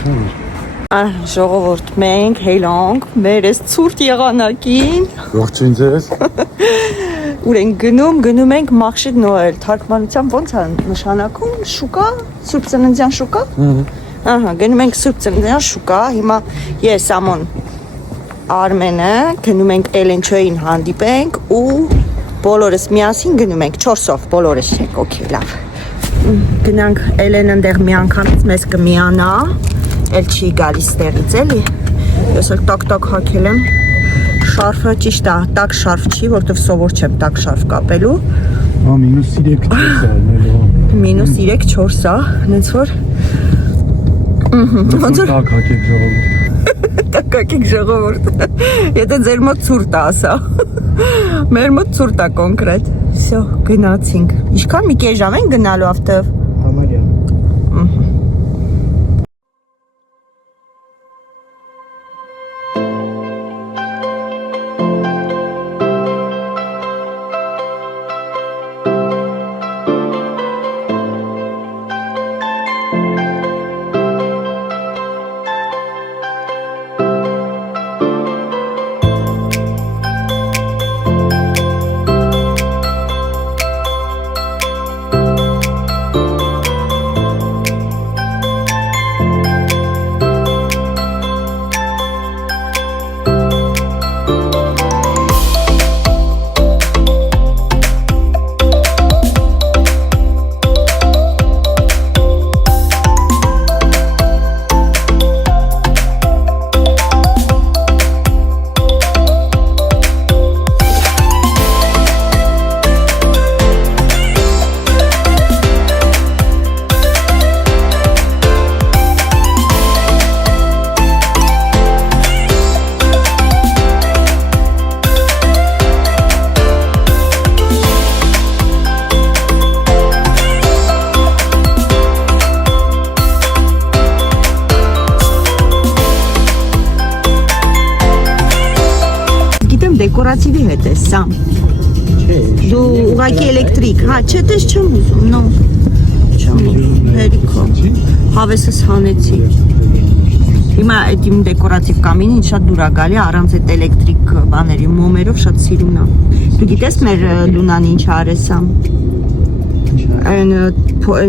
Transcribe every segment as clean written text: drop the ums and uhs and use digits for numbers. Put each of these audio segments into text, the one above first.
Ժողովուրդ, մենք հեյլանք, մեր ես ցուրտ եղանակին։ Ողջույն ձեզ։ Ուր ենք գնում ենք Մախշիդ Նոել, թարգմանությամբ ոնց է նշանակում, շուկա, Սուրբ Ծննդյան շուկա։ Ահա, գնում ենք Սուրբ Ծննդյան շուկա, հիմա ես Ամոն Արմենը գնում ենք Էլենչոյին հանդիպենք ու բոլորս միասին գնում ենք 4-ով, բոլորս չենք, օքեյ, լավ։ Գնանք Էլենը այնտեղ մի անգամից մեզ կմիանա, էլ չի գալիս տեղից էլի։ Ես էլ տակ-տակ հագել եմ շարֆը, ճիշտ է, տակ շարֆ չի, որովհետև սովոր չեմ տակ շարֆ կապելու։ Հա, -3-4 է, նենց որ ոնց որ տակ հագեք ժողովուրդ։ Տակակիկ ժողովուրդ, եթե ձեր մոտ ցուրտ է, ասա։ Մեր մոտ ցուրտ է կոնկրետ։ Всё, գնացինք։ Ինչքան մի կես ժամ են գնալու ավտով։ Համարյա։ Դեկորատիվի հետ է սա։ Դու ուղղակի էլեկտրիկ, հա, չէ, դες չեմ ուզում, նո։ Չեմ ուզում, հերիքո։ Հավեսս հանեցի։ Հիմա այդ իմ դեկորատիվ կամինին շատ դուր է գալի, առանց այդ էլեկտրիկ բաների մոմերով շատ սիրուն է։ Դու գիտես մեր Լունան ինչ արես ա։ Այն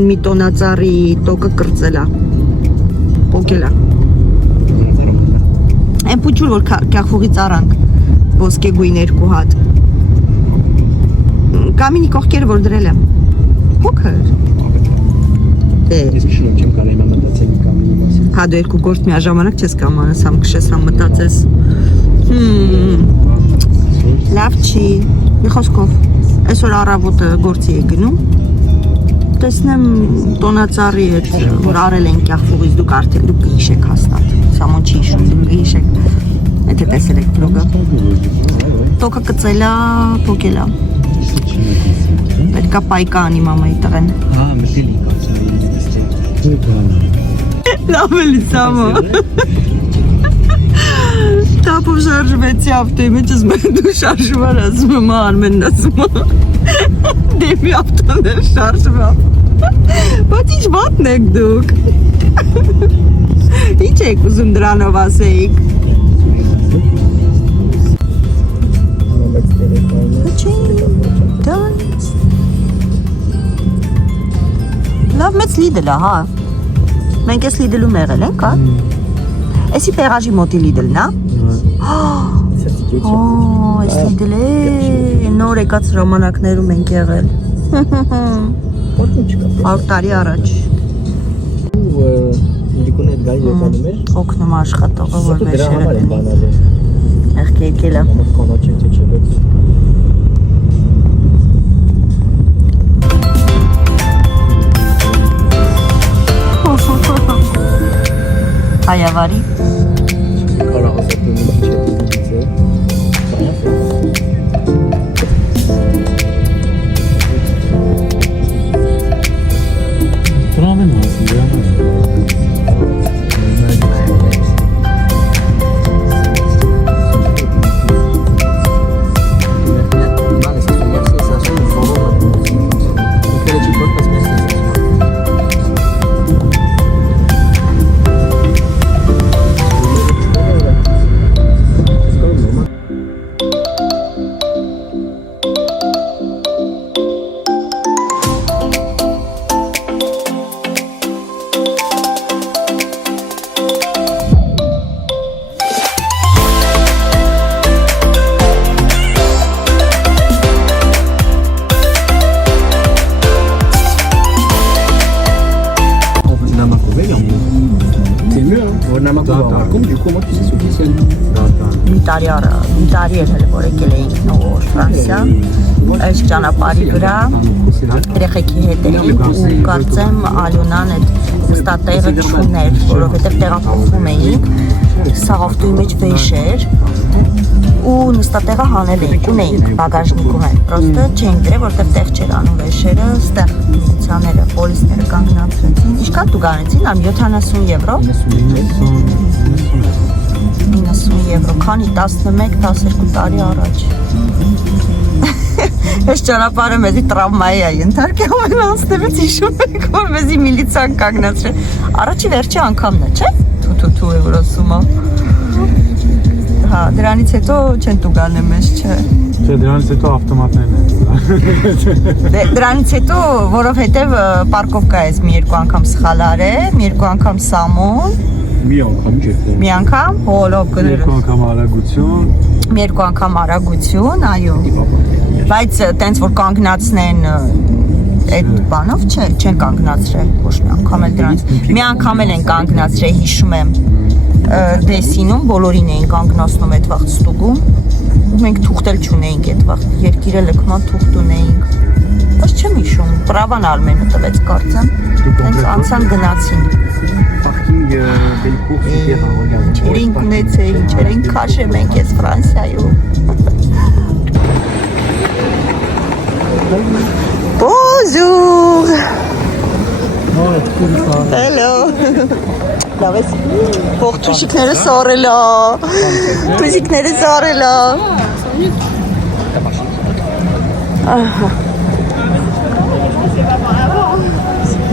մի տոնածառի տոկը կրծել է։ Պոկել է։ Այն փուչուր որ կախուղից արանք։ Ոսկե գույն 2 հատ։ Կամինի կողքերը որ դրել եմ։ Փոքր։ Ես քշում չեմ կարող իմ մտածել կամինի մասին։ Հա դու երկու գործ միաժամանակ չես կամանաս, համ քշես, համ մտածես։ Լավ չի։ Մի խոսքով, այսօր առավոտը գործի է գնում։ Տեսնեմ տոնածառի հետ որ արել են կախուղից դուք արդեն դուք կհիշեք հաստատ։ Սամոն չի հիշում, դուք կհիշեք։ Եթե տեսել եք վլոգը։ Տոկը կծելա, փոկելա։ Պետք է պայկա անի մամայի տղեն։ Հա, մտելի կացա։ Լավ էլի Սամո։ Տապով շարժվեցի ավտոյի մեջ, ասում եմ դու շարժվար, ասում եմ Արմենն ասում է։ Դեպի ավտոն էլ շարժվա։ Բայց ինչ վատն եք դուք։ Ինչ եք ուզում դրանով ասեիք։ Լավ մեծ լիդլ է, հա։ Մենք ես լիդլում եղել ենք, հա։ Էսի պեղաժի մոտի լիդլն է։ Այս լիդլ է, նոր եկած ժամանակներում ենք եղել։ 100 տարի առաջ։ Դիկուն այդ գալի եկանում էր։ Օգնում աշխատողը, որ Դրա համար մեջերը են բանել են։ եղք եկել է։ Կանաչի չեղեց։ Հայավարի։ Կարող ասել չէ։ Դրամ եմ ասում, դրամ եմ։ même un peu dans la compte, du coup, moi, tu sais, celui qui մի տարի էր հələ որ եկել էինք նոր Ֆրանսիա այս ճանապարհի վրա երեխեքի հետ էինք ու կարծեմ Ալյոնան այդ ստատեղը չուներ որովհետև տեղափոխվում էինք սաղավտույի մեջ վեշ էր ու նստատեղը հանել էինք ունեինք բագաժնիկում են պրոստը չենք դրել որովհետև տեղ չէր անում վեշերը ստեղ միլիցիաները պոլիսները կանգնացրեցին ինչքան դու գանեցին ամ 70 եվրո 90 եվրո, քանի 11-12 տարի առաջ։ Այս ճանապարհը մեզի տրավմայի է ենթարկել ամենանստեղից հիշում եք, որ մեզի միլիցիան կանգնացրել։ Առաջի վերջի անգամն է, չէ՞։ Թու է որ ասում է։ Հա, դրանից հետո չեն տուգանել մեզ, չէ։ Չէ, դրանից հետո ավտոմատներն են։ Դրանից հետո, որովհետև պարկովկա ես մի երկու անգամ սխալ արել, մի երկու անգամ սամոն Մի անգամ չէ։ Մի անգամ հոլով գներս։ Երկու անգամ արագություն։ Մի երկու անգամ արագություն, այո։ Բայց տենց որ կանգնացնեն այդ բանով, չէ, չեն կանգնացրել ոչ մի անգամ էլ դրանից։ Մի անգամ էլ են կանգնացրել, հիշում եմ, դեսինում բոլորին էին կանգնացնում այդ վաղ ստուգում։ Ու մենք թուղթ էլ չունեինք այդ վաղ, երկիրը լքման թուղթ ունեինք։ Բայց չեմ հիշում, պրավան Արմենը տվեց կարծեմ։ Տենց անցան գնացին։ Չերինք ունեցեին, չերինք քաշեմ ենք ես Ֆրանսիայում։ Bonjour! Hello! Լավ ես, ողջույնները սարելա, պուզիկները սարելա։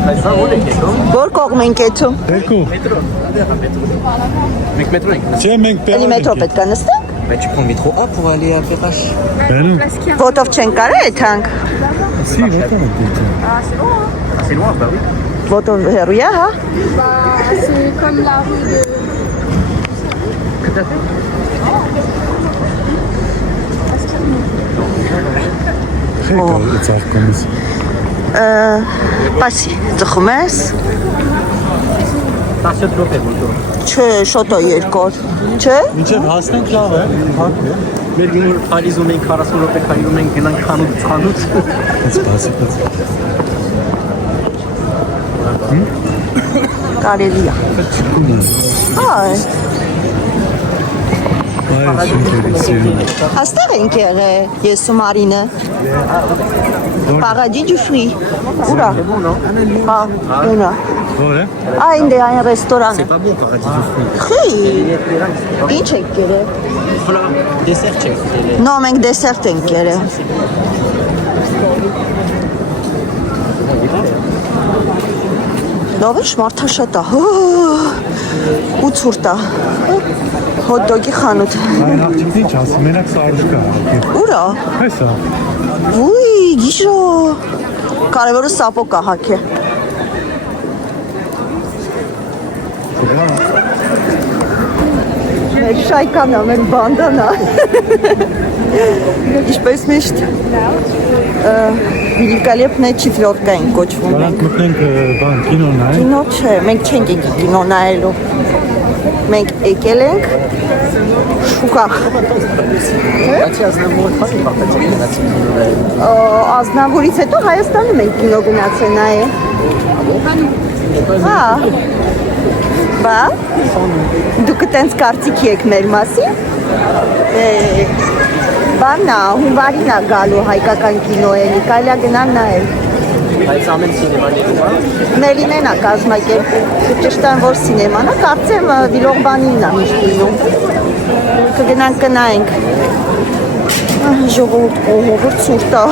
Որ կողմ ենք եթում։ Երկու։ Մենք մետրո ենք։ Չէ, մենք Էլի մետրո պետք է նստենք։ Mais tu prends le métro A pour aller à Perrache. Բերում։ Ոտով չենք կարա եթանք։ Սի ոտով ենք դիցը։ C'est loin, bah oui. Ոտով հեռու է, հա։ C'est comme la rue de... Խեկա ծաղկումս։ Պասի, ծխում ես։ Տասյոտ րոպե մոտով։ Չէ, շոտո երկոր։ Չէ։ Մինչև հասնենք լավ է, հարկ է։ Մեր գինոր Փարիզում ենք 40 րոպե քայլում ենք գնանք խանութ։ Սպասի։ Կարելի է։ Այ, Այ շունքերի։ հաստեղ ենք եղել ես ու Մարինը։ Paradis du fruit։ Ուրա։ Հա, ունա։ Որ է։ Այն դե այն ռեստորանը։ Pas bon paradis du fruit. Խի։ Ինչ եք կերել։ Voilà, dessert check. Նո, մենք դեսերտ ենք կերել։ Լավ է, շմարթաշատ է։ Ու ցուրտ է։ Հոտ-դոգի խանութ։ Այն աղջիկն ինչ ասի, մենակ սարուշկա։ Ուրա։ Հեսա։ Ուй, գիշո։ Կարևորը սապոկ է հագե։ Մեր շայքան է, մեր բանդան է։ Ինչպես միշտ Великолепная четверка են կոչվում Նրանք ենք։ մտնենք բան կինո նայ։ Կինո չէ, մենք չենք եկել կինո նայելու։ Մենք եկել ենք շուկա։ Ազնավուրից հետո Հայաստանում ենք կինո գնացել նայել։ Հա։ Բա։ Դուք տենց կարծիքի եք մեր մասին։ Բանա, հունվարին է գալու հայկական կինո էլի, կարելի է գնալ նայել։ Բայց ամեն սինեմաներում է։ Նելինեն է կազմակերպում, ճիշտ են որ սինեման է, կարծեմ Վիլորբանինն է միշտ լինում։ Կգնանք կնայենք։ Ժողովուրդ ցուրտ է։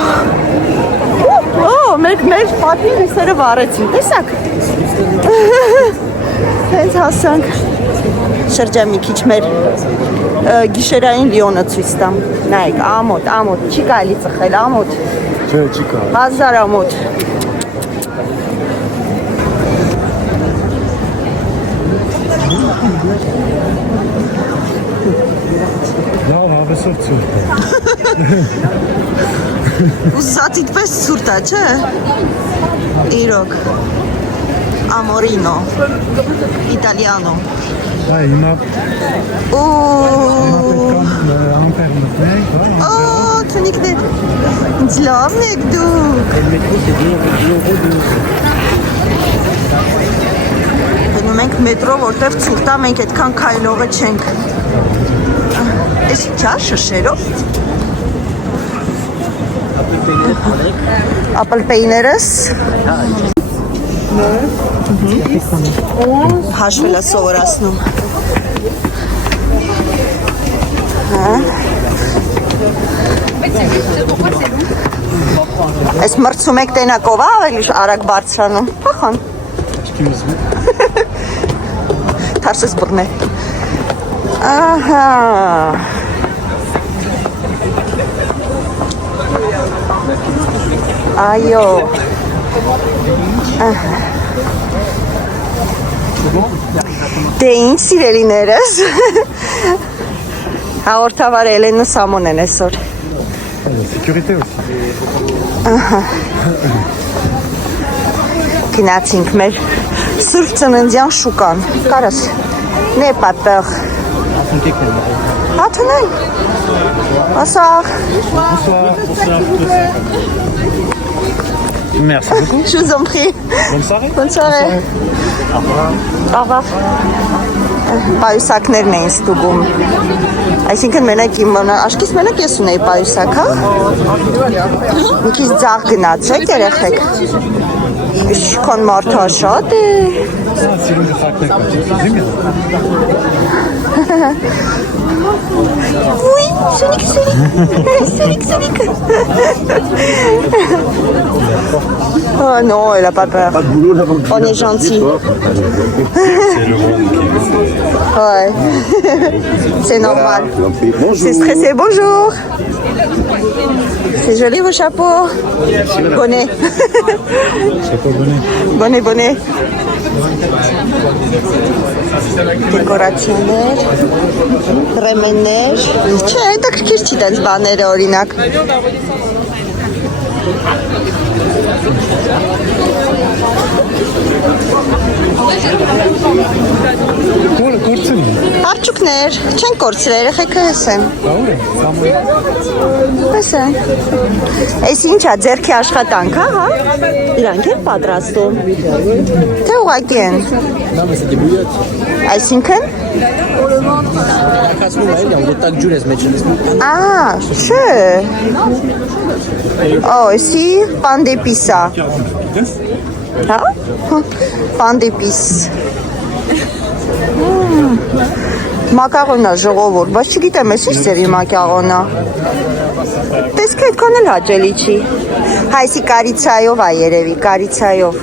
Մեր պատվի լույսերը վառեցին, տեսակ։ Հենց հասանք։ Շրջան մի քիչ մեր գիշերային Լիոնը ցույց տամ։ Նայեք, ամոթ, չի կարելի ծխել, ամոթ։ Չէ, չի կա։ 1000 ամոթ։ Լավ, հավեսով ցուրտ է։ Ուսացիդ պես ցուրտ է, չէ։ Իրոք։ Ամորինո, իտալիանո։ Այ հիմա Ու անպեր մտնենք, Օ, ցնիկներ։ Ինչ լավն եք դուք։ Գնում ենք մետրո, որտեղ ցուրտ է, մենք այդքան քայլողը չենք։ Էս ի՞նչ է շշերով։ Ապլպեյներս։ Հաշվել է սովորացնում։ Այս մրցում եք տենակով ավելի արագ բարձրանում։ Հախան։ Թարսես բռն է։ Ահա։ Այո։ Դե ինչ սիրելիներս։ Հաղորդավար Էլենն ու Սամոնեն այսօր։ Սեկյուրիտե aussi։ Ահա։ Գնացինք մեր Սուրբ Ծննդյան շուկան։ Կարաս։ Նե պատեղ։ Աթնեն։ Ասաղ։ Merci beaucoup. Je vous en prie. Bonne soirée. Bonne soirée. Au revoir. Պայուսակներն էին ստուգում։ Այսինքն մենակ իմ աշկից մենակ ես ունեի պայուսակ, հա։ Մի քիչ ձախ գնացեք երեխեք։ Ինչքան մարդա շատ է։ Սիրուն գխակներ Oui, Sonic. Oh non, elle a pas peur. On est gentil. Ouais. C'est normal. C'est stressé. Bonjour. C'est joli vos chapeaux. Bonnet. Bonnet. Դեկորացիաներ, ռեմեններ, չէ, հետաքրքիր չի դենց բաները օրինակ։ Արջուկներ, չեն կորցրել, երեխեքը հեսեն։ Հեսեն։ Այս ինչ է, ձերքի աշխատանք, հա։ Իրանք են պատրաստում։ Թե ուղղակի են։ Այսինքն։ Չէ։ Էսի պանդեպիսա։ Հա։ Պանդեպիս։ Մակարոնա ժողովուրդ, բայց չգիտեմ ես ինչ ձևի մակարոնա։ Տեսքը այդքան էլ հաճելի չի։ Հայսի կարիցայով է երևի, կարիցայով։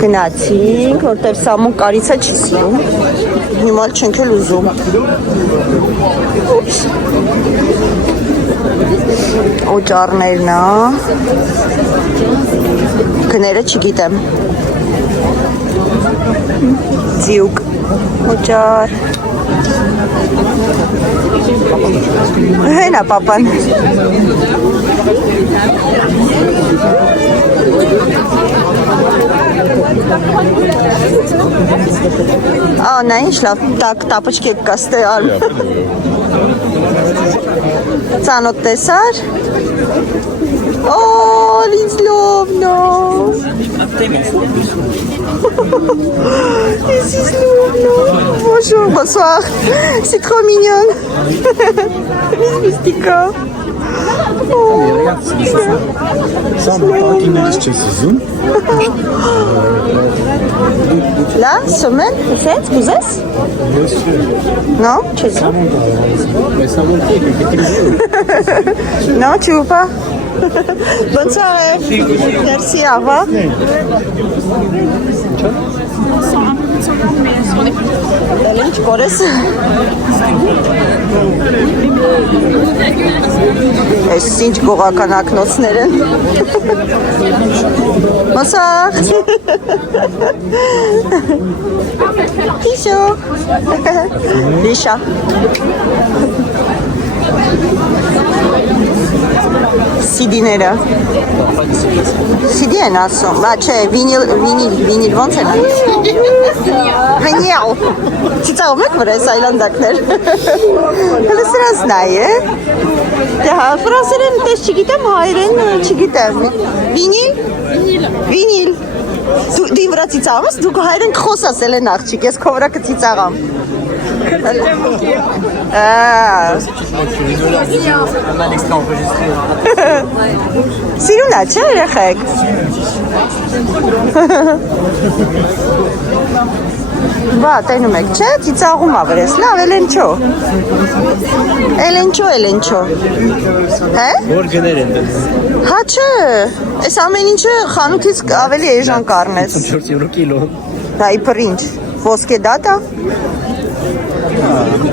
Գնացինք, որտեղ Սամոն կարիցա չի սիրում։ Հիմա չենք էլ ուզում։ Օճառներն է։ Գները չգիտեմ։ Ձիուկ, օճար։ Հենա պապան։ Նա ինչ լավ տապոչկի կաստե արմ։ Ծանոտ տեսար։ Ինձ լովնա։ Bonjour, bonsoir. C'est trop mignon. Mystica. Là, semaine, fête, vous êtes? Non, tu es ça? Non, tu veux pas? Bonne soirée. Merci, au revoir. Դալինչ կորես։ Այս ինչ գողական ակնոցներ են։ Bonsoir. Bisous. Lisha. CD-ները։ CD են ասում, բա չէ, վինիլ ոնց են ասում։ Վինիլ։ Չիցաղում եք վրա այլանդակներ։ Հələ սրանց նայ է։ Դե հա, ֆրանսերեն տես չգիտեմ, հայերեն չգիտեմ։ Վինիլ։ Դու վրա ծիծաղում ես, դու հայերեն կխոսաս էլեն աղջիկ, ես քո վրա կծիծաղամ։ Սիրուն է, չէ՞ երեխեք։ Բա, տենում եք, չէ՞, ծիծաղում ա վրես, լավ, էլենչո։ Հե՞։ Որ գներ են դες։ Հա չէ, այս ամեն ինչը խանութից ավելի էժան կառնես։ 4 եվրո կիլո։ Դա իբր ինչ, ոսկե դատա։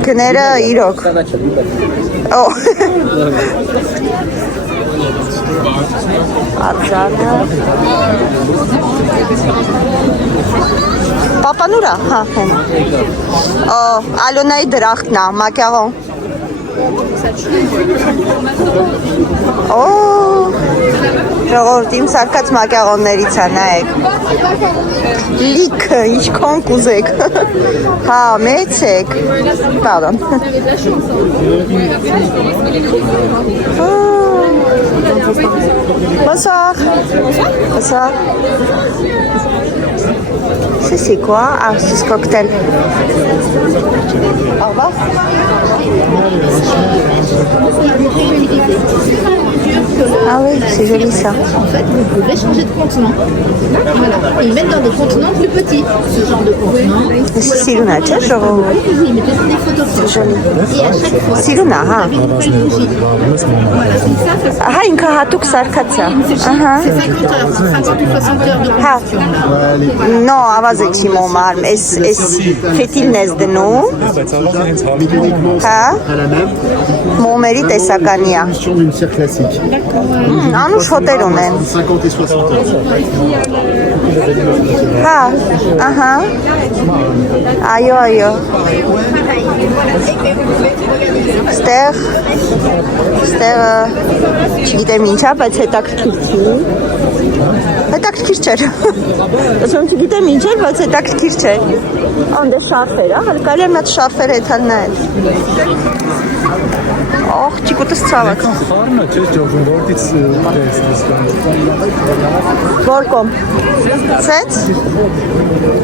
Գները իրոք։ Օ։ Արձանը։ Պապանուրա, հա, հենա։ Օ, Ալոնայի դրախտն է, մակարոն։ Օ, ժողովուրդ իմ սարկած մակարոններից է, նայեք։ Լիքը, ինչքան կուզեք։ Հա, մեծեք։ Պարդոն։ Bonsoir. Bonsoir. C'est quoi? Ah, c'est ce cocktail. Au revoir. Ah oui, c'est joli ça. En fait, vous pouvez changer de contenant. Voilà. Et ils mettent dans des contenants plus petits, ce genre de contenant. C'est Luna, tiens, je Oui, mettez des photos. C'est joli. Et à chaque fois, C'est Luna, vous hein. avez une feuille bougie. Voilà, c'est ça. Ah, une karatuk sarkatsa. C'est 50 heures, 50 ou 60 heures de Ha. production. No, avazeki momar. Es fetilnez dnu. Բայց ավազը հենց հավիդի Հա։ Մոմերի տեսականի է։ D'une cire classique. Անուշ հոտեր ունեն։ 50 et 60 heures. Հա, ահա։ Այո։ Ստեղ չգիտեմ ինչա, բայց հետաքրքիր չի։ Հետաքրքիր չէր։ Ասում չգիտեմ ինչ էր, բայց հետաքրքիր չէր։ Անդե շարֆեր, հələ կարելի է մատ շարֆեր հետալ նայել։ Ախ, ճիկուտս ցավաք։ խառնա չէ ջողում որտից տեսնես բան։ Որկոմ։ Սենց։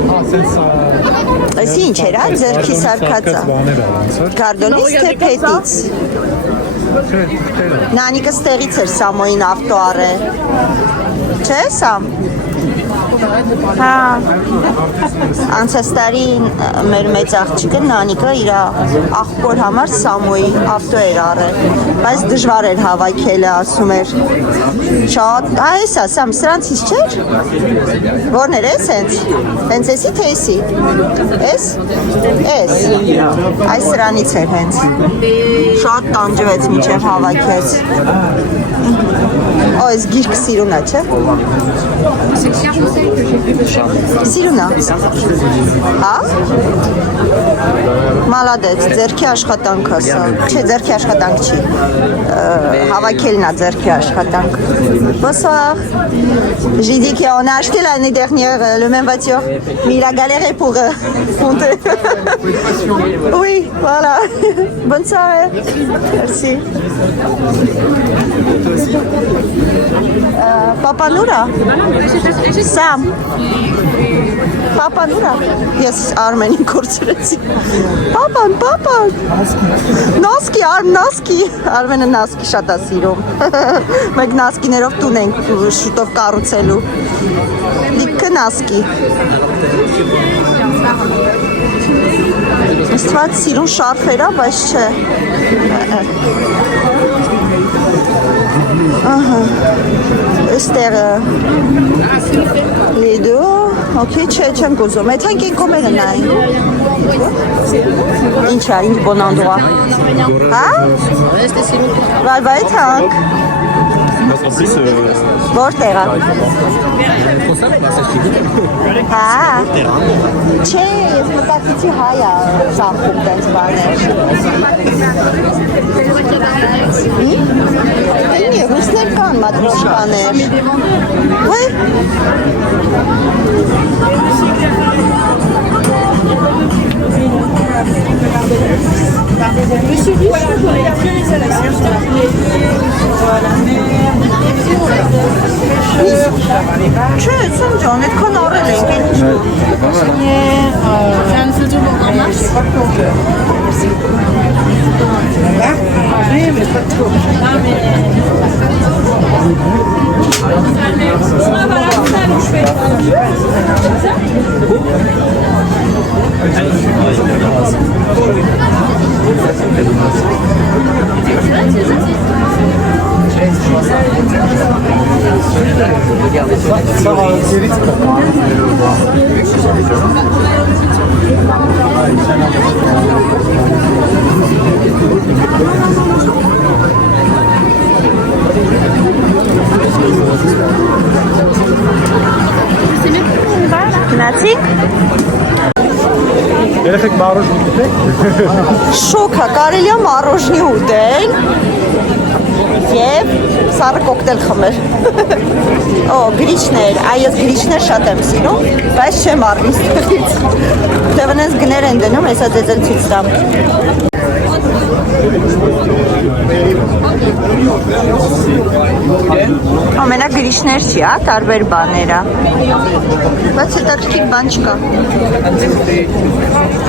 Հա, սենց Այս ինչ էր, ձերքի սարկածա։ բաներ ոնց որ։ Գարդոնից թե փետից։ Նանիկը ստեղից էր Սամոյին ավտո առե։ Չէ՞ Սամ։ Հա։ Անցեստարի մեր մեծ աղջիկը Նանիկը իր աղբոր համար Սամոյի ավտո էր առել, բայց դժվար էր հավաքելը, ասում էր։ Շատ, հա էսա, Սամ, սրանցից չէր։ Որն էր էս հենց։ Հենց էսի թե էսի։ Էս։ Էս։ Այս սրանից էր հենց։ Շատ տանջվեց միջև հավաքեց։ Օ, այս գիրքը սիրուն է, չէ։ Սիրուն է։ Հա։ Մալադեց, ձերքի աշխատանքը սա։ Չէ, ձերքի աշխատանք չի։ Հավաքելն է ձերքի աշխատանք։ Bonsoir. J'ai dit qu'on a acheté l'année dernière le même voiture, mais il a galéré pour monter. Oui, voilà. Bonne soirée. Merci. Papa Noura. Sam. Papa Noura. Yes, Armeni kurtarıcı. Papa. Noski, Noski. Armeni Noski şatasıyorum. Մենք նասկիներով տուն ենք շուտով կառուցելու։ Լիքը նասկի։ Ստված սիրուն շարֆերա, բայց չէ։ Ահա։ Այստեղ les deux, okay, չեմ գոզում։ Այդ հանք են կոմերը նային։ Ինչ է, ինչ բոն անդրոa։ Հա? Վայ, այդ հանք։ En plus, Որտեղ է։ Հա։ Չէ, ես մտածեցի հայ է ծախում տենց բաներ։ Ինի, ռուսներ կան մատրոշկաներ։ Ոյ։ Չէ, Սանջան, այդքան առել ենք են։ Գնացիք։ Երեխեք մարոժնի ուտեք։ Շոկ է, կարելի է մարոժնի ուտել և սառը կոկտել խմել։ Օ, գրիչներ, այս գրիչներ շատ եմ սիրում, բայց չեմ առնի ստեղից։ Տևնես գներ են դնում, հեսա ձեզ էլ ցույց տամ։ Ամենակ գրիչներ չի, տարբեր բաներ է։ Բայց հետաքրքիր բան չկա։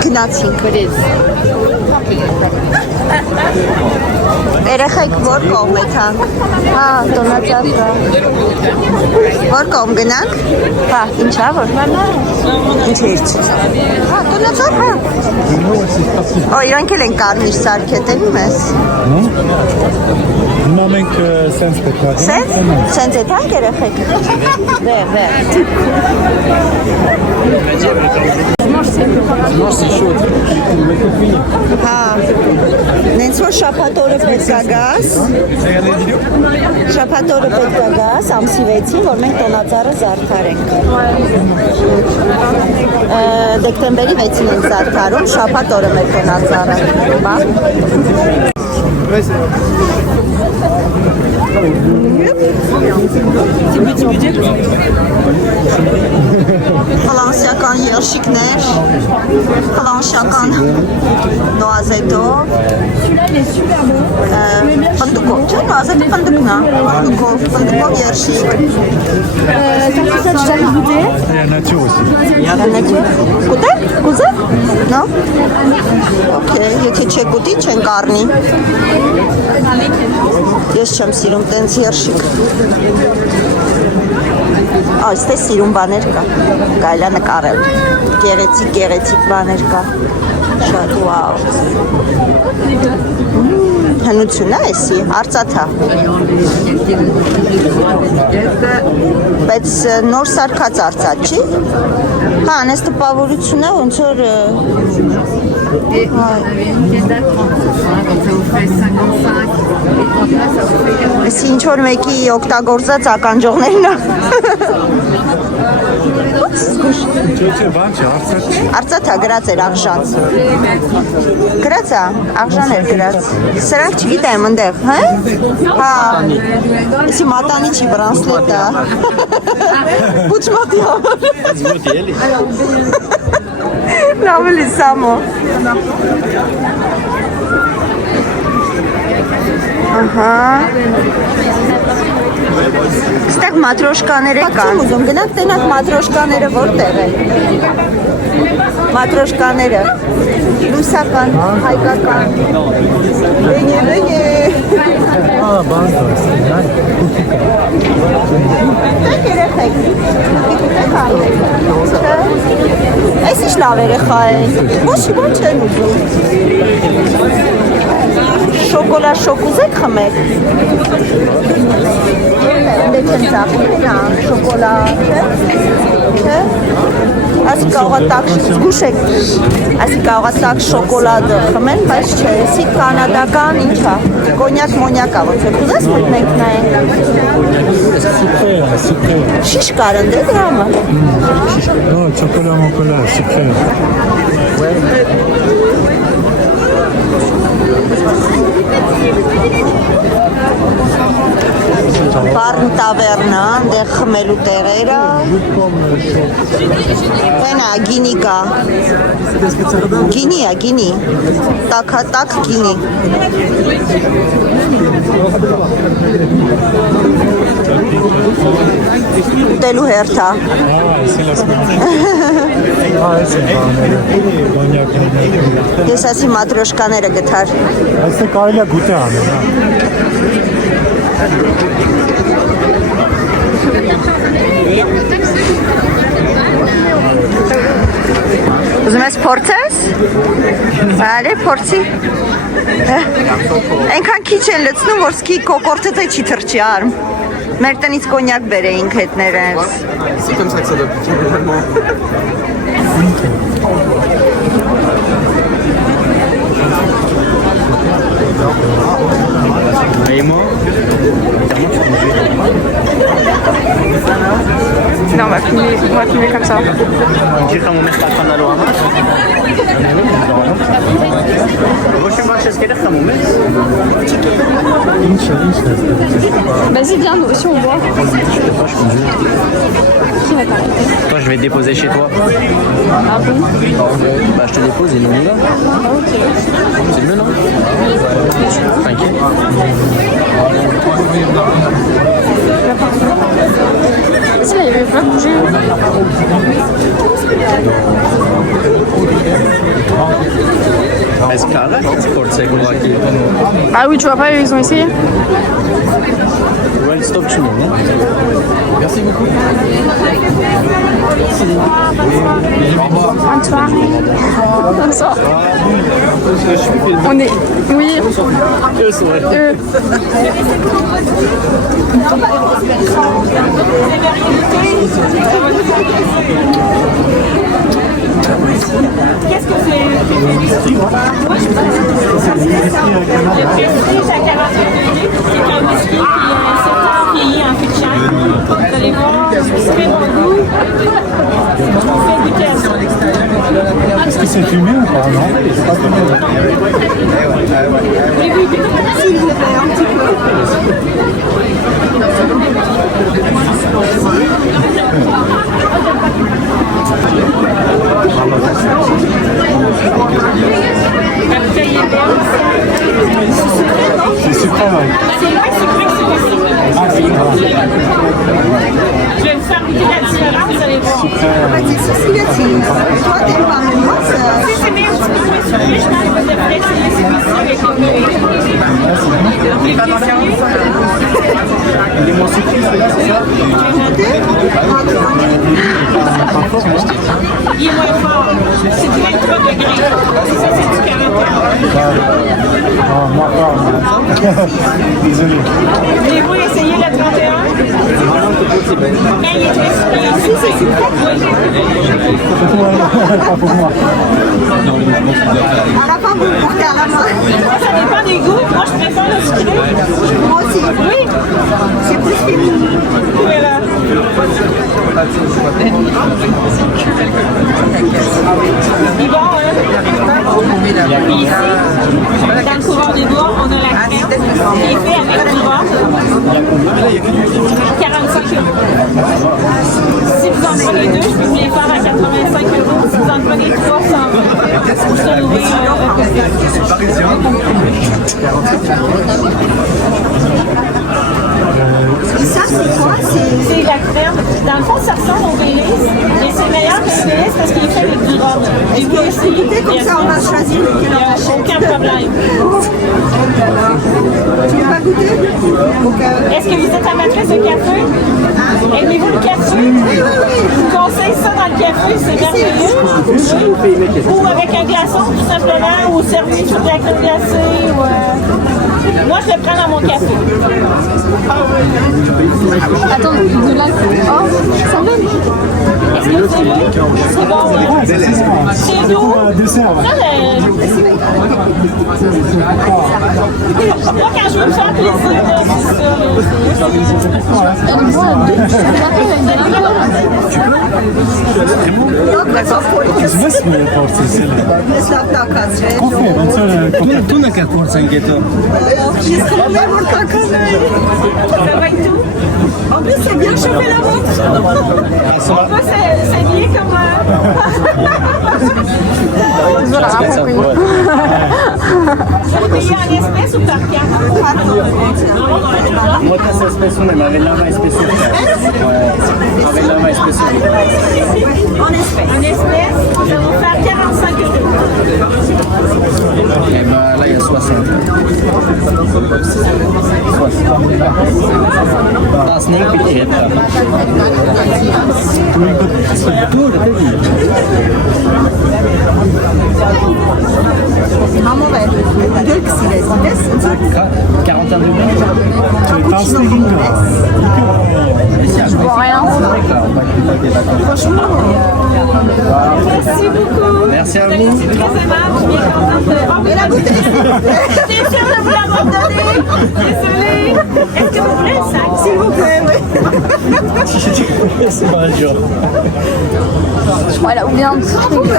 Գնացինք։ Երեխեք որ կողմ եթանք։ Հա, տոնածար կա։ Որ կողմ գնանք։ Հա, ինչա որ։ Ինչ երց։ Հա, տոնածար, հա։ Օ, իրանք էլ են կարմիր սարքետ են մեզ։ Հիմա մենք սենց պետք է։ Սենց? Սենց եթանք երեխեք։ Վեր։ Հա, նենց որ շապատորը պետք է գաս, ամսի 6-ին, որ մենք տոնածառը զարդարենք։ Դեկտեմբերի 6-ին ենք զարդարում, շապատորը մեր տոնածառը։ Բա։ Ֆրանսիական երշիկներ, ֆրանսիական նոազետով, ֆնդուկով, չէ, նոազետը ֆնդուկն է, ֆնդուկով երշիկ։ Nature aussi. Կուտեք, կուզեք, նո, ոքեյ, եթե չեք ուտի, չենք առնի, ես չեմ սիրում տենց երշիկ, այստեղ սիրում բաներ կա, գայլա նկարել, գեղեցիկ բաներ կա, շատ վավ, հնություն է էսի, արծաթա, բայց նոր սարքած արծաթ չի, հա, անես տպավորություն է, ոնց որ Էսի ինչ-որ մեկի օգտագործած ականջողներն է։ Չէ, բան չի, արծաթ չի։ Արծաթ է գրած էր աղժան։ Գրած է, աղժան էր գրած։ Սրանք չգիտեմ ընդեղ, հա? Հա։ Էսի մատանի չի, բրանսլետ է։ Պուչ մատի համար։ Լավ էլի սամո։ Ահա։ Ստեղ մատրոշկաները կան։ Չեմ ուզում գնանք տենակ մատրոշկաները որտեղ են։ Մատրոշկաները լուսական, հայկական։ Բենե։ Ահա, բան կա։ Տեք երեխեք։ Այս ինչ լավ երեխա է։ Ոչ չեն ուզում։ Շոկոլադ շոկ ուզեք խմեք։ Դե չեն ծախում, շոկոլադ, չէ՞։ Ասի կարողա տակ զգուշեք, ասի կարողա տակ շոկոլադը խմեն, բայց չէ, ասի կանադական ինչ է, կոնյակ մոնյակ ա, ոնց է, կուզես որ մենք նայենք։ Շիշ կար ընդ է դրա համար։ No, chocolat mocola, sucre. Բարն տավերնա, այնտեղ խմելու տեղերը։ Այնա գինի կա։ Գինի է, գինի։ Տակ գինի։ Ուտելու հերթա։ Ես ասի մատրոշկաները գտար։ Այստեղ կարելի է գուտե անել, հա։ Ուզում ես փորձես։ Բալի փորձի։ Այնքան քիչ են լցնում, որ սկի կոկորտը չի թրջի արմ։ Մեր տնից կոնյակ բերեինք հետներս։ C'est comme ça que ça doit piquer normalement. Et moi Non, on va filmer comme ça. J'ai quand mon mère qui apprend à l'eau. Moi je suis marché ce qu'elle a mon mère. Vas-y, viens, nous aussi on voit. Qui va t'arrêter? Toi je vais te déposer chez toi. Ah bon? Bah je te dépose et nous on y va. Ok. C'est mieux non? T'inquiète. Si, là, il va bouger. Est-ce qu'elle c'est quoi qui Ah oui, tu vois pas, ils ont essayé. Ouais, stop, tu m'en Merci beaucoup. Antoine. Bonsoir. On est. Oui. Qu'est-ce que c'est? Moi, je pense que ça, c'est ça. Le prestige à 48 minutes, c'est un whisky qui est 7 ans vieilli en fût de chêne. Vous allez voir, c'est très bon goût. On fait goûter à ça. Est-ce que c'est fumé ou pas? Non, c'est pas fumé. S'il vous plaît, un petit peu. C'est super, ouais. C'est moins sucré que celui-ci. Je vais vous faire goûter la différence, vous allez voir. Toi, t'aimes pas, mais moi, ça... Si c'est bien un petit peu moins sucré, je pense que vous devriez essayer celui-ci avec le Il est moins sucré, c'est ça? Il est moins fort. C'est du 23 degrés. Ça, c'est du 40. Ah, moi pas. Désolé. Voulez-vous essayer le 31? Mais il est très sucré. Si, c'est sucré. Pas pour moi. À la fin, vous le portez à la main. Ça dépend des goûts. Moi, je préfère le sucré. Moi aussi. Oui. C'est plus féminin. Voilà. Il va, Puis ici, dans le courant des bois, on a la crème qui est faite avec du rhum. 45 €. Si vous en prenez deux, je peux vous les faire à 85 €. Si vous en prenez trois, 100 €. Pour se nourrir. Et ça, c'est quoi? C'est la crème. Dans le fond, ça ressemble au Baileys, mais c'est meilleur que le Baileys parce qu'il est fait avec du rhum. Et vous essayez. Comme ça, on a choisi lequel Il n'y on a achète. aucun problème. Tu veux pas goûter? Est-ce que vous êtes amatrice de café? Aimez-vous le café? Oui. Je vous conseille ça dans le café, c'est merveilleux. Oui. Ou avec un glaçon, tout simplement, ou servi sur de la crème glacée. Ou, moi, je le prends dans mon café. Attends, de là. Oh, ça va. Est-ce que vous C'est doux. Dessert, ouais. Moi, quand je veux me faire plaisir, Известно порции. Кофе, Դու նկատ փորձենք հետո։ ça va être tout. En plus, c'est bien chauffé la montre. Moi, c'est bien comme... Vous payez en espèces ou par carte? Moltes espécies, mais avellama espécies. Avellama espécies. En espèces. En espèces, ça va faire 45 €. Et ben là, il y a 60. 60. Tasnik bir et. Dur, Maman va être 41 €. Je vois rien. Merci beaucoup. Merci à Vous vous. êtes très aimable, je suis bien contente de... la goûter. J'étais sûre de vous l'avoir donné. Désolée. Est-ce que vous voulez un sac, s'il vous plaît? Oui. C'est pas un jour. Je crois qu'elle a oublié un petit truc.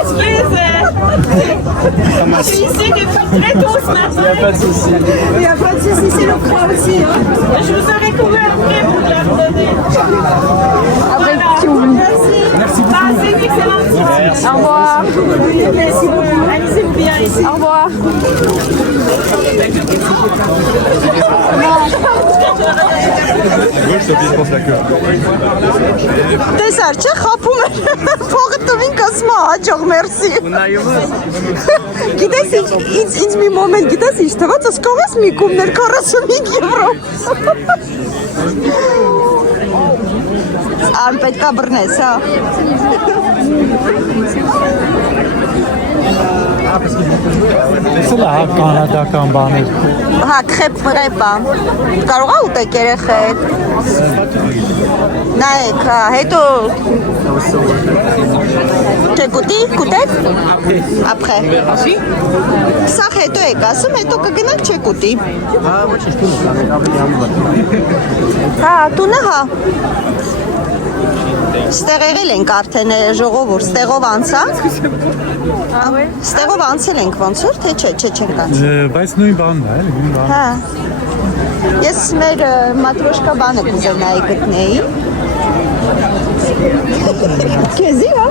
Excuse. Je suis ici depuis très tôt ce matin. Pas de soucis. Il n'y a pas de souci, c'est le croix aussi. Hein. Je vous aurais couru après pour la donner. Après le petit oubli. Merci beaucoup. Passez une excellente soirée. Au revoir. Merci beaucoup. Amusez-vous bien ici. Au revoir. Տեսար չէ խապում է փողը տվին կասմա հաջող մերսի Գիտես ինձ մի մոմենտ գիտես ինչ թվաց ասկով ես մի կումներ 45 եվրո Ան պետքա բռնես հա Սա լա կանադական բաներ։ Հա քրեպ մրեպա Կարող է ուտեք երեխեք Նայեք հա հետո Թե կուտի կուտեք Ապրե Սա հետո եք ասում հետո կգնանք չեք ուտի Հա տունը հա Ստեղ եղել ենք արդեն ժողովուրդ, ստեղով անցանք Ստեղով անցել ենք ոնց որ, թե չէ, չենք անցել Բայց նույն բանն է, էլի, նույն բանն։ Հա Ես մեր մատրոշկա բանը կուզենայի գտնեի Քեզի հա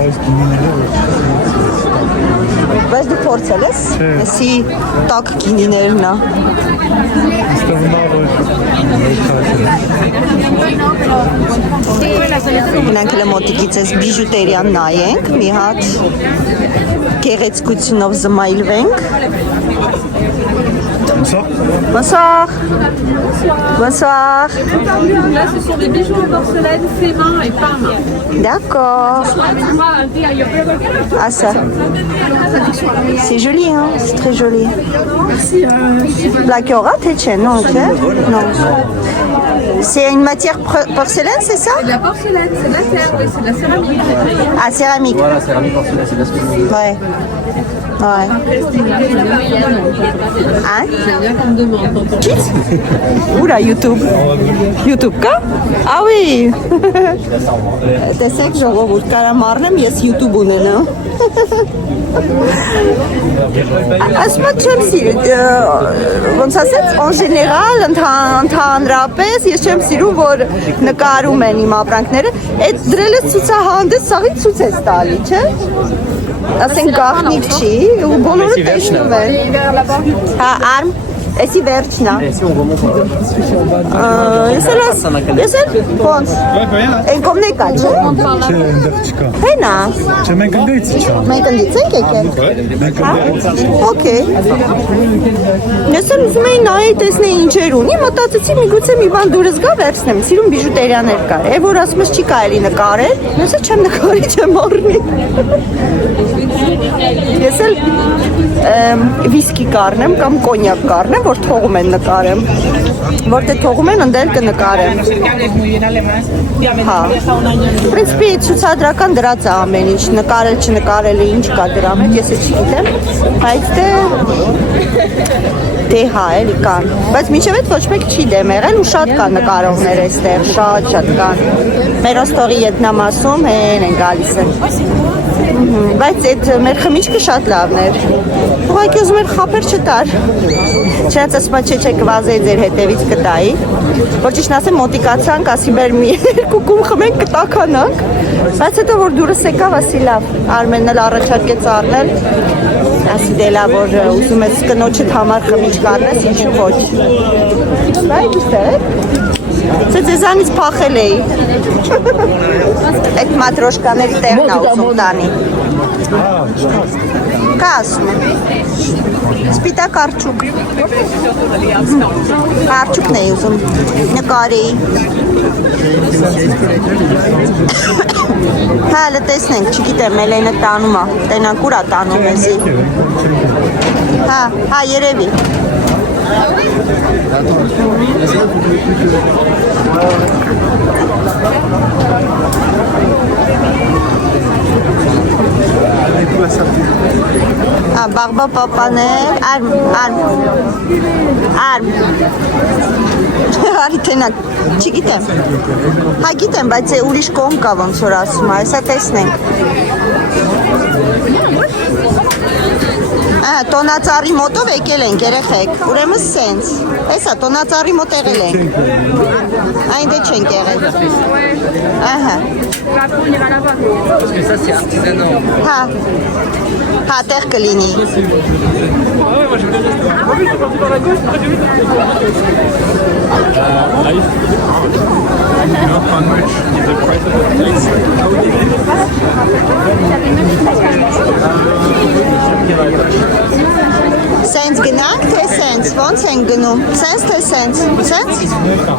Այս գինիները Բայց դու փորձել ես, եսի տակ գինիներն է Գնանք հլը մոտիկից ես բիժուտերիան նայենք, մի հատ գեղեցկությունով զմայլվենք Bonsoir. Bonsoir. Là, ce sont des bijoux en porcelaine, fait main et pas main. D'accord. Ah ça. C'est joli, hein. C'est très joli. La Cora, t'es non, ok. Non. C'est une matière porcelaine, c'est ça? C'est de la porcelaine, c'est de la terre, oui, c'est de la céramique. Ah, céramique. Voilà, céramique porcelaine, c'est de la sculpture. Ouais. Ouais. Hein? J'aime bien qu'on me demande. Oula, YouTube. YouTube կա? Ah oui. Տեսեք ժողովուրդ, կարամ առնեմ, ես YouTube ունենամ։ Ասում չեմ սիրում, ոնց ասեց, en général, ընդհանրապես, ես չեմ սիրում, որ նկարում են իմ ապրանքները, այդ դրել ես ցուցահանդես, սաղից ցույց ես տալի, չէ՞։ Ասենք գաղտնիք չի, ու բոլորը տեսնում են։ Հա, արմ, էսի վերջն է։ Ես էլ ոնց, են կողմն եկա, չէ՞։ Չէ, այնտեղ չկա։ Հենա։ Չէ, մենք ընդդից չա։ Մենք ընդից ենք եկել։ Մենք ընդդից։ Okay։ Ես էլ ուզում էի նայել տեսնել ինչեր ունի, մտածեցի միգուցե մի բան դուրս գա վերցնեմ, սիրում բիժուտերիաներ կար։ Է որ ասում ես չի կարելի նկարել, ես էլ չեմ նկարի, չեմ առնի։ Ես էլ վիսկի կառնեմ կամ կոնյակ կառնեմ, չեմ, որ թողում են նկարեմ։ Որտե թողում են, ընդել կնկարեմ։ Հա։ Պրինցիպի ցուցադրական դրած է ամեն ինչ, նկարել չնկարել ինչ կա դրա մեջ, ես չգիտեմ, բայց դե հա էլի կան, բայց մինչև այդ ոչ մեկ չի դեմ եղել ու շատ կան նկարողներ այստեղ, շատ կան։ Մեր ոստորի ետնամասում հեն են գալիս են։ Բայց այդ մեր խմիչքը շատ լավն էր։ Ուղղակի ուզում էր խաբեր չտար։ Չնայած ասма չէ կվազեի ձեր հետևից կտայի, որ ճիշտ ասեմ մոտիկացանք, ասի մեր մի երկու կում խմենք կտականանք, բայց հետո որ դուրս եկավ, ասի լավ, Արմենն էլ առաջարկեց առնել, ասի դե լավ որ ուզում ես կնոջդ համար խմիչք առնես, ինչու ոչ։ Բայց ուստեղ Це ձեզանից փախել էի։ Այդ մատրոշկաների տեղն է ուզում տանի։ Կա ասում եմ։ Սպիտակ արջուկ։ Արջուկն էի ուզում։ Նկարեի։ Հալը տեսնենք, չգիտեմ, Էլենը տանում է։ Տենանք ուր է տանում էզի։ Հա, երևի։ Բաղբա պապաներ, արմ Հարի տենակ, չգիտեմ Հա գիտեմ, բայց ուրիշ կողմ կա ոնց որ ասում է, այսա տեսնենք Տոնածառի մոտով եկել ենք երեխեք, ուրեմն սենց, հեսա տոնածառի մոտ եղել ենք, այն դե չենք եղել, հա, տեղ կլինի, Սենց գնանք, թե սենց, ոնց են գնում, սենց թե սենց, սենց,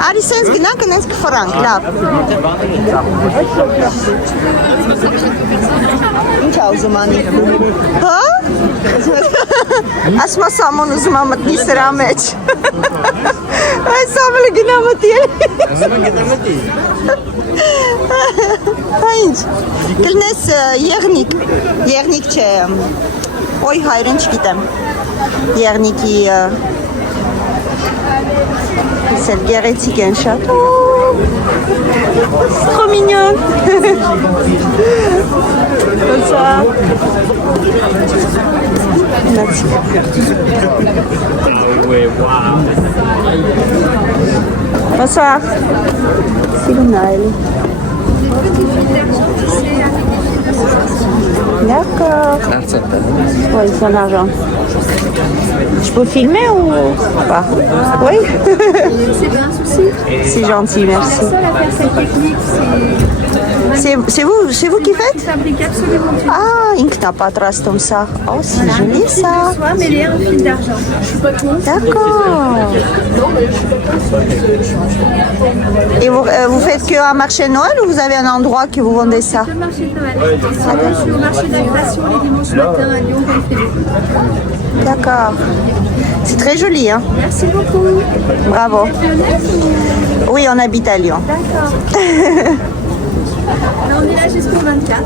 արի սենց գնանք, ընենց կվրանք, լավ, ինչ ա ուզում անի, հա, ասմա սամոն ուզում ա մտնի սրա մեջ, այս ամելը գնա մտի էլի, հա ինչ, կլնես եղնիկ չէ, ոյ հայրն չգիտեմ, եղնիկի սել գեղեցիկ են շատ, trop mignon, bonsoir, Silona elle. D'accord. Oui, son argent. Je peux filmer ou pas? Oui. C'est pas un souci. C'est gentil, merci. La seule à faire cette technique, C'est vous qui faites? fabrique absolument tout. Ah, Inkna Patrastom ça. Oh, c'est joli ça. Soit mêlé à un fil d'argent. Je suis pas con. D'accord. Et vous faites que un marché de Noël ou vous avez un endroit que vous vendez ça? Le marché de Noël. Je suis au marché d'agression les dimanches matin à Lyon quand il fait beau. D'accord. C'est très joli, hein? Merci beaucoup. Bravo. Oui, on habite à Lyon. D'accord. On est là jusqu'au 24.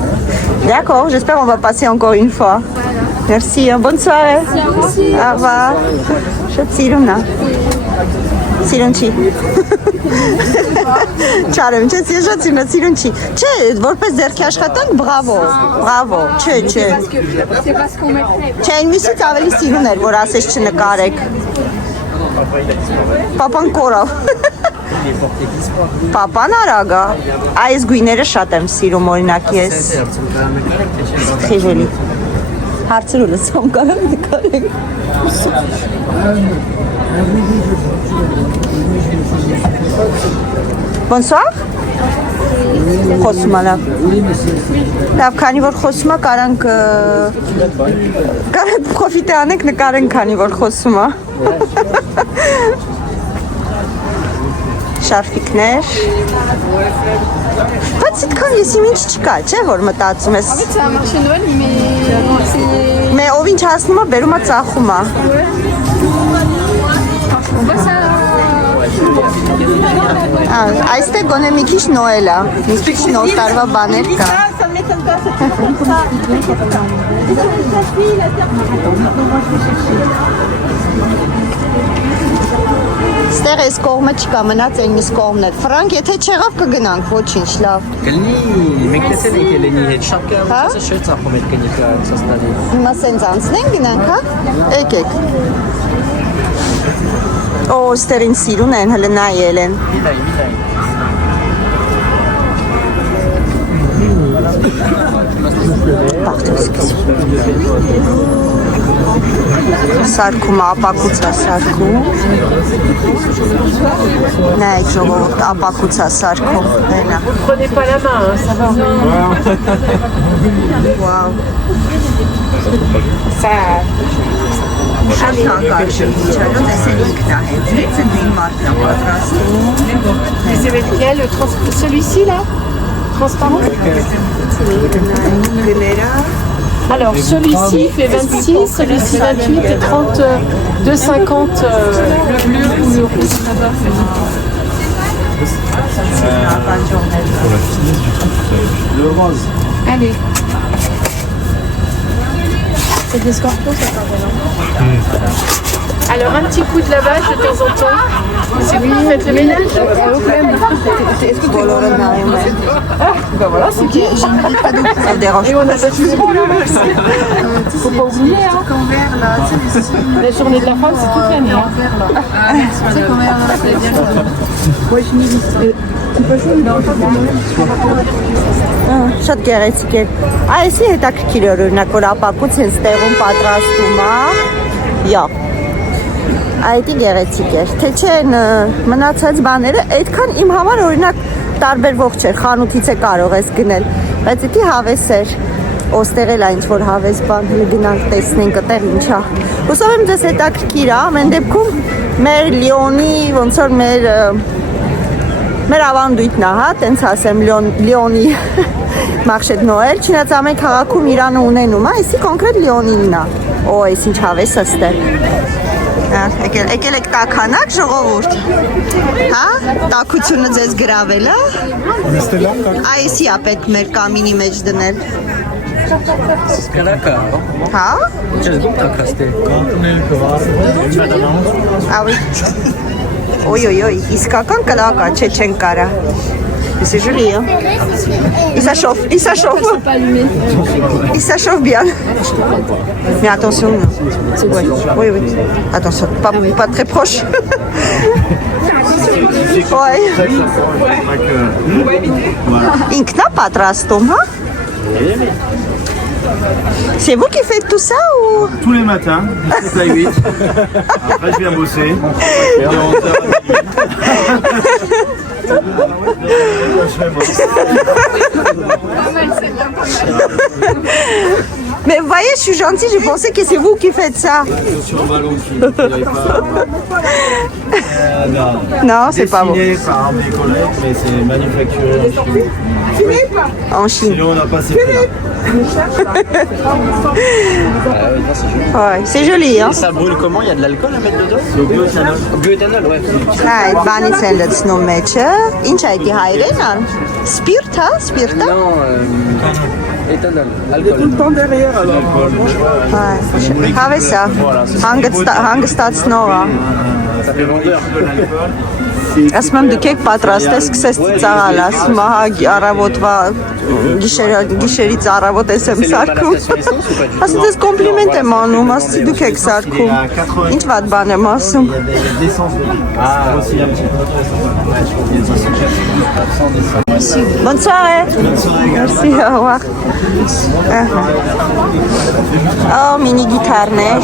D'accord, j'espère qu'on va passer encore une fois. Voilà. Merci, hein. Bonne soirée. Merci. Au revoir. Շտիրունա։ Սիրունչի։ Չարեմ, չէ, սիրժացինը սիրունչի։ Չէ, որպես ձեռքի աշխատանք, բրավո, բրավո, չէ։ Չէ, միսից ավելի սիրուն էր, որ ասես չնկարեք։ Պապան կորավ։ Պապան արագ է։ Այս գույները շատ եմ սիրում, օրինակ ես։ Խիժելի։ Հարցրու լսում կարամ նկարենք։ Bonsoir։ Խոսում ալավ։ Լավ, քանի որ խոսում է, կարանք պրոֆիտե անենք նկարենք, քանի որ խոսում է։ Շարֆիկներ։ Բայց այդքան եսի ինչ չկա, չէ, որ մտածում ես։ C'est un marché Noël, mais c'est... Մե ով ինչ հասնում է, բերում է ծախում է։ Այստեղ գոնե մի քիչ նոել է, մի քիչ նոր տարվա բաներ կա։ Ստեղ այս կողմը չկա, մնաց այն միս կողմն է։ Ֆրանկ, եթե չեղավ կգնանք, ոչինչ, լավ։ Կլինի, մենք տեսել ենք Էլենի հետ շատ կայացած չէ ծախում այդ կնիկը Սաստանի։ Հիմա սենց անցնենք, գնանք, հա։ Եկեք։ Օ, ստերին սիրուն են, հələ նայել են։ Սարքում ապակուցա սարքում։ Նայեք ժողովուրդ, ապակուցա սարքում։ Հենա։ Prenez pas la main, hein, ça va. Վաու։ Շատ հանկարծ է միջանոց, այս է ինքն է հենց դին մարդն է պատրաստում։ C'est lequel? Celui-ci là? Transparent? Alors celui-ci fait 26, celui-ci 28 et 30, 2,50 le bleu ou le rouge. Le rose. Allez. C'est des scorpions, ça parle. Alors un petit coup de lavage de temps en temps. C'est vous qui faites le ménage? Բոլորը նայում են։ Ben voilà, c'est qui? Ça dérange Et on a pas tout Faut pas oublier, hein. La journée de la femme, c'est toute l'année. Hein. Շատ գեղեցիկ է։ Այսի հետաքրքիր է օրինակ որ ապակուց հենց տեղում պատրաստում է։ Յա։ Այդի գեղեցիկ է։ Թե չէ մնացած բաները այդքան իմ համար օրինակ տարբերվող չէր, խանութից է կարող ես գնել, բայց դի հավես էր։ Ոստեղ էլ ինչ որ հավես բան հələ գնանք տեսնենք այդտեղ ինչա։ Հուսով եմ ձեզ հետաքրքիր է, ամեն դեպքում մեր Լիոնի ոնց որ մեր ավանդույթն է, հա, տենց ասեմ Լիոնի Մարշետ Նոել, չնայած ամեն քաղաքում իրանը ունենում, այսի կոնկրետ Լիոնինն է։ Օ, այս ինչ հավես է ստեղ։ Եկել եք տաքանակ ժողովուրդ, հա, տաքությունը ձեզ գրավել է, այսի է պետք մեր կամինի մեջ դնել, հա, ոյ, իսկական կլակա, չէ չեն կարա, c'est joli, hein. Il s'achauffe bien. Mais attention, oui. Attention, pas très proche. Ouais. Ինքնա պատրաստում, հա? C'est vous qui faites tout ça ou? Tous les matins, de 7 à 8. Après, je viens bosser. Et de 11h Mais vous voyez, je suis gentille, j'ai pensé que c'est vous qui faites ça. sur le ballon qui ne pas. Non, c'est pas bon. Dessiné par mes collègues, mais c'est manufacturé En Chine. Sinon, on n'a pas ces prix-là. Ouais, c'est joli, hein? Ça brûle comment? Il y a de l'alcool à mettre dedans? C'est au bioéthanol. Bioéthanol, ouais. Այդ բանից են լցնում մեջը։ Ինչ է դի հայրեն ան? Սպիրտ, հա? Սպիրտը? Non, éthanol, alcool. Հավես է, հանգստացնող է։ Ça fait vendeur. Ասում եմ դուք եք պատրաստ ես սկսես ծաղալ, ասում ահա առավոտվա գիշերից առավոտ ես եմ սարքում։ Ասում ես կոմպլիմենտ եմ անում, ասում դուք եք սարքում։ Ինչ վատ բան եմ ասում։ Bonsoir. Merci, au revoir. Oh, mini գիտարներ։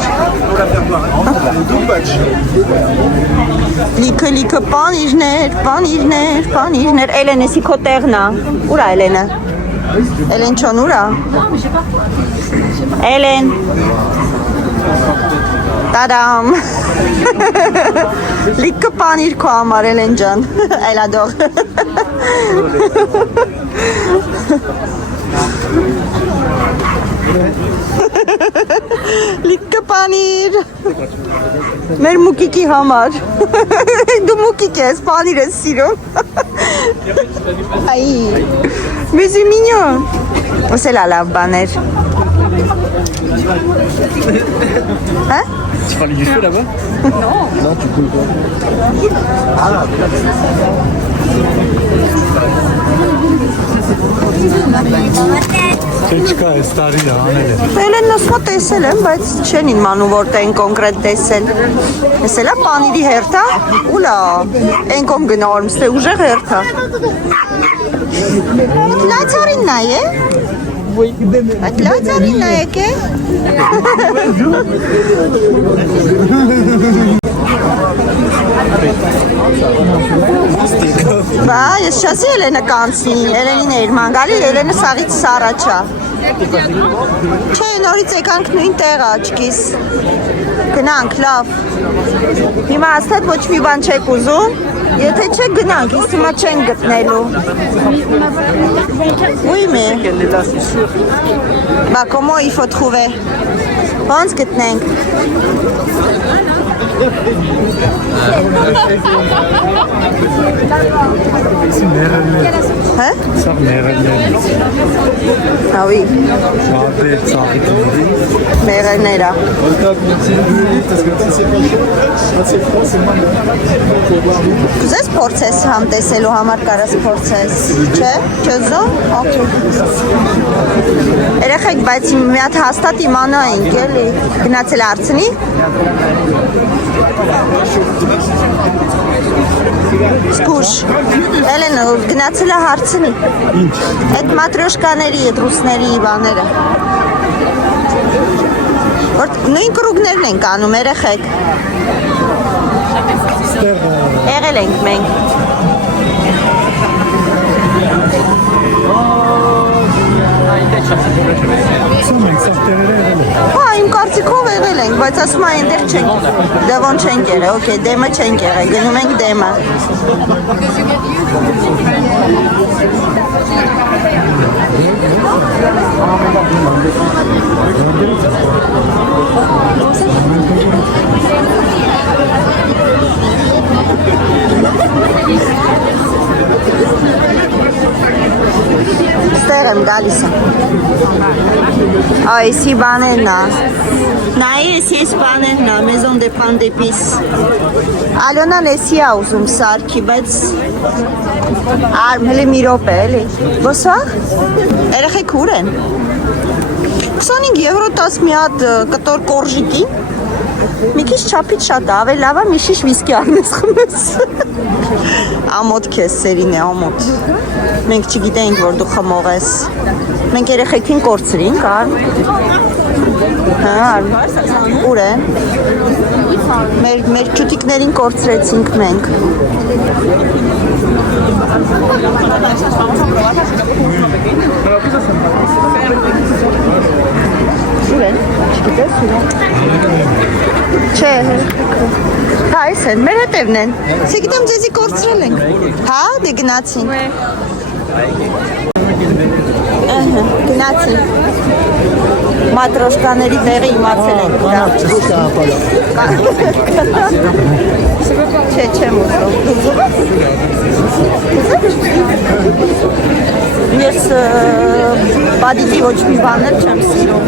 Լիքը պանիրներ, Էլեն, եսի քո տեղն է, ուր է Էլենը, Էլեն չոն ուր է, Էլեն, տադամ, լիքը պանիր քո համար Էլեն ջան, Էլադող, Լիքը պանիր։ Մեր մուկիկի համար։ Դու մուկիկ ես, պանիր ես սիրում։ Այ, մեզի մինյոն։ Ոսել ալավ բաներ։ Հա? Tu parles du feu là-bas? Non, tu coules pas. Չկա, այս տարի է, անել է։ Էլեն նսմա տեսել եմ, բայց չեն իմանում որտե են կոնկրետ տեսել։ Տեսել է պանիրի հերթա, ուլա, են կոմ գնարում, ստե ուժեղ հերթա։ Լացարին նայ է։ Այդ լացարին նայեք է։ Բա, ես չասի Էլենը կանցնի, Էլենին էր մանգալի, Էլենը սաղից սառաչա։ Չէ, նորից եկանք նույն տեղը, աչկիս։ Գնանք, լավ։ Հիմա աստատ ոչ մի բան չեք ուզում, եթե չեք գնանք, ես հիմա չեն գտնելու։ Oui, mais... Bah, comment il faut trouver? Ոնց գտնենք։ Հա? Սա մեղրներ։ Ah oui, Շատեր ծաղիկների։ մեղրները։ Կուզես փորձես համ տեսելու համար կարաս փորձես, չէ՞, չզո՞մ։ Okay։ Երեխեք, բայց մի հատ հաստատ իմանայինք, էլի։ Գնացել արցնի։ Սկուշ, Էլենը գնացել է հարցնի։ Ինչ։ Այդ մատրոշկաների, այդ ռուսների բաները։ Որ նույն կրուգներն ենք անում, երեխեք։ Եղել ենք մենք։ Սա մենք սա տերերը եղել է։ Հա, իմ կարծիքով եղել ենք, բայց ասում այն դեր չենք։ Դևոն չենք եղել, օքեյ, դեմը չենք եղել, գնում ենք դեմը։ Ստեղ եմ գալիս եմ։ Այսի բաներն է։ Նայի ես բաներն է, Maison de Pain d'Épices։ Ալոնան էսի է ուզում սարքի, բայց արմել է մի րոպե, էլի։ Ոսա՞, երեխեք ուր են։ 25 եվրո 10 մի հատ կտոր կորժիկին։ Մի քիչ չափից շատ է, ավելի լավ է մի շիշ վիսկի առնես խմես։ Ամոթ քեզ սերին է, ամոթ։ Մենք չգիտենք, որ դու խմող ես։ Մենք երեխեքին կորցրինք, արմ։ Հա, արմ։ Ուր են։ Մեր ճուտիկներին կորցրեցինք մենք։ Ուր են, չգիտես ուր են։ Չէ, հա, այս են, մեր հետևն են։ Չգիտեմ, ձեզի կորցրել ենք։ Հա, դե գնացին։ Գնացին։ Մատրոշկաների տեղը իմացել ենք ուրա։ Չէ, չեմ ուզում։ Ես բադիդի ոչ մի բաներ չեմ սիրում։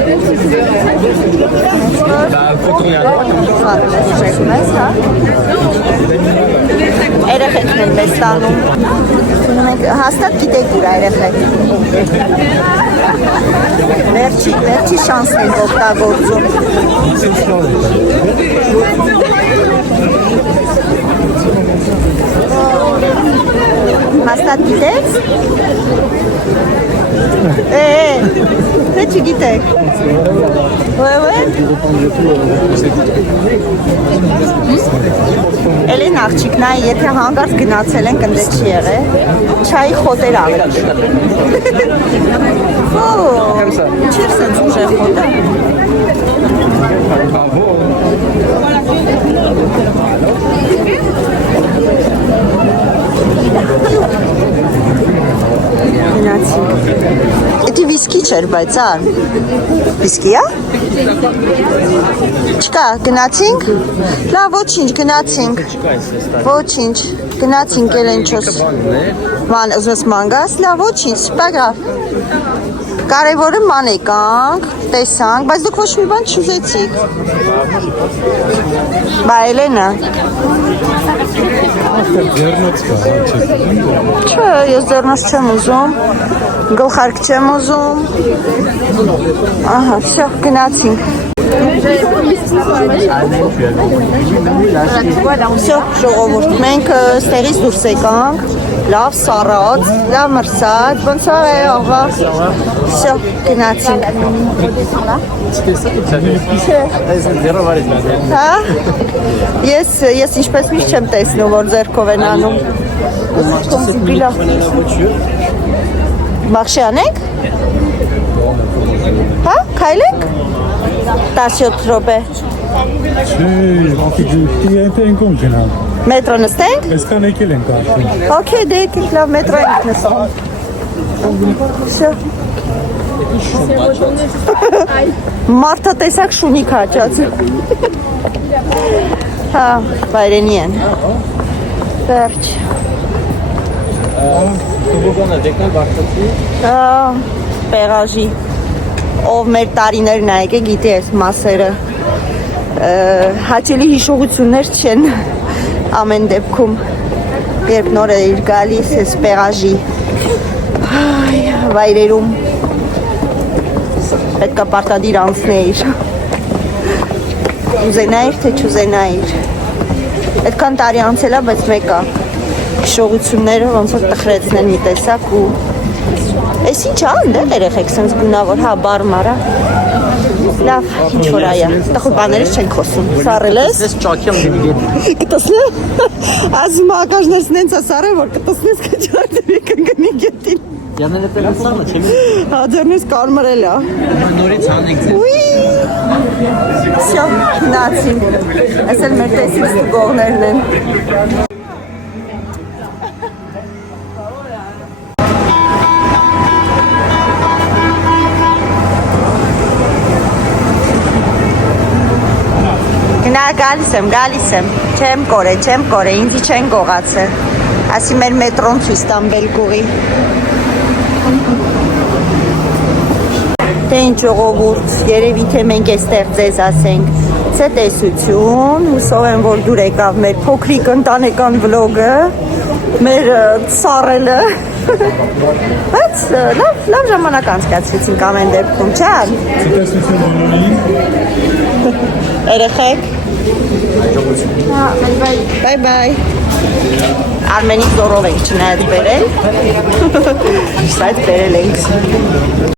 Երեխեքն են մեզ տանում։ Հաստատ գիտեք ուր երեխեք։ Վերջի շանսն ենք օգտագործում։ Հաստատ գիտեք։ Թե չգիտեք։ Էլեն աղջիկ, նայ, եթե հանգարց գնացել ենք, ընդ չի եղել, չայի խոտեր ավելի։ Չէր սենց ուժեղ խոտը։ Գնացի։ Էդի վիսկի չէր, բայց ան։ Վիսկի է։ Չկա, գնացինք։ Լավ, ոչինչ, գնացինք։ Ոչինչ, գնացինք Էլենչոս։ Ման, ուզես մանգաս, լավ, ոչինչ, պագավ։ Կարևորը ման եկանք, տեսանք, բայց դուք ոչ մի բան չուզեցիք։ Բա Էլենա։ Չէ, ես ձեռնոց չեմ ուզում, գլխարկ չեմ ուզում։ Ահա, վсё, գնացինք։ Վсё, ժողովուրդ, մենք ստեղից դուրս եկանք, լավ սառած, լավ մրսած, ոնց է աղա։ Վсё, գնացինք։ Հա? Ես ինչպես միշտ չեմ տեսնում, որ ձեռքով են անում։ Մախշի անենք։ Հա, քայլենք։ 17 րոպե։ Մետրո նստենք։ Այսքան եկել ենք արդեն։ Okay, դե եկեք լավ մետրո ենք նստում։ Վсё։ Մարդը տեսակ շունիկ հաճած։ Հա, վայրենի են։ Վերջ։ Պեղաժի։ Ով մեր տարիներն է եկե գիտի այս մասերը։ Հաճելի հիշողություններ չեն ամեն դեպքում։ Երբ նոր է իր գալիս ես պեղաժի վայրերում պետք է պարտադիր անցնեիր։ Ուզենայիր, թե չուզենայիր։ Այդքան տարի անցել է, բայց մեկ է։ Հիշողությունները ոնց որ տխրեցնեն մի տեսակ ու Էս ինչ անդել երեխեք սենց գունավոր, հա, բարմարա։ Լավ, ինչ որ այա, տխուր բաներից չենք խոսում։ Սարել ես։ Ես ճակեմ Կտսնե։ Ասում ակաժներս նենց է սարել, որ կտսնես կջարդվի կգնի գետին։ Յանել է պելասանը, չեմ Հա, ձերնես կարմրել է։ նորից հանենք ձեր։ Ուի։ Վсё, նացին։ Այս էլ մեր տեսից գողներն են։ Գնա գալիս եմ, չեմ կորե, ինձի չեն գողացել, ասի մեր մետրոն ցույց տամ Բելգուղի։ Թե ինչ ժողովուրդ, երևի թե մենք էստեղ ձեզ ասենք, ցե տեսություն, հուսով եմ, որ դուր եկավ մեր փոքրիկ ընտանեկան վլոգը, մեր սառելը, բայց լավ ժամանակ անցկացրեցինք ամեն դեպքում, չան։ Երեխեք։ Բայ։ Արմենի զորով ենք չնայած բերել։ Սայդ բերել ենք։